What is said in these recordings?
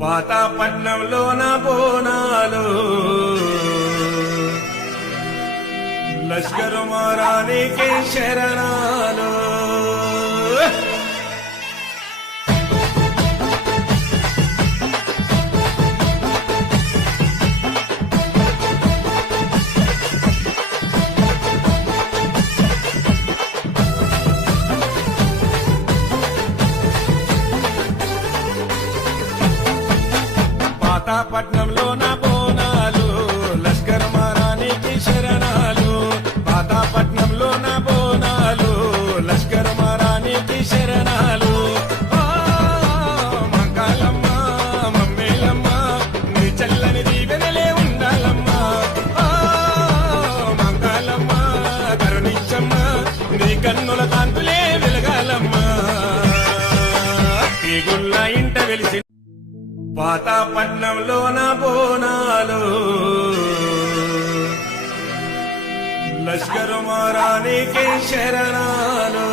పాతాపట్నంలోన బోనాలు లష్కరు మారానికి శరణాలు పాతాపట్నంలో నా బోనాలు లష్కర్ మారానికి శరణాలు పాతాపట్నంలో నా బోనాలు లష్కర్ మారానికి శరణాలు మంకాలమ్మ మమ్మేలమ్మ నీ చల్లని దీవెనలే ఉండాలమ్మ మంకాలమ్మ కరుణించమ్మ నీ కన్నుల కాంతులే వెలగాలమ్మ ఈ గుళ్ళ ఇంట వెలిసి పాతాపట్నంలో నా బోనాలు లష్కరు మారానికి శరణాలు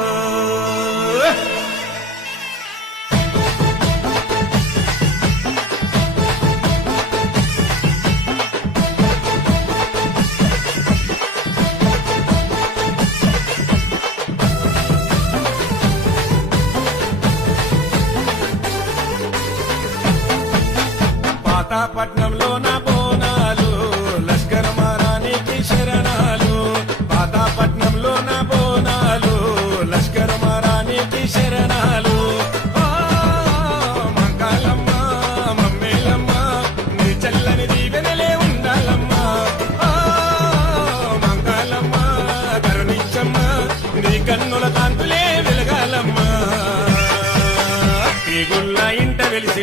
పాతాపట్నంలో నా బోనాలు లష్కర్ మారానికి శరణాలు పాతాపట్నంలో నా బోనాలు లష్కర్ మారానికి శరణాలు మంకాలమ్మ మమ్మేలమ్మ నీ చల్లని దీవెనలే ఉండాలమ్మ మంకాలమ్మ కరుణించమ్మ నీ కన్నుల కాంతులే వెలగాలమ్మ ఈ గుళ్ళ ఇంట వెలిసి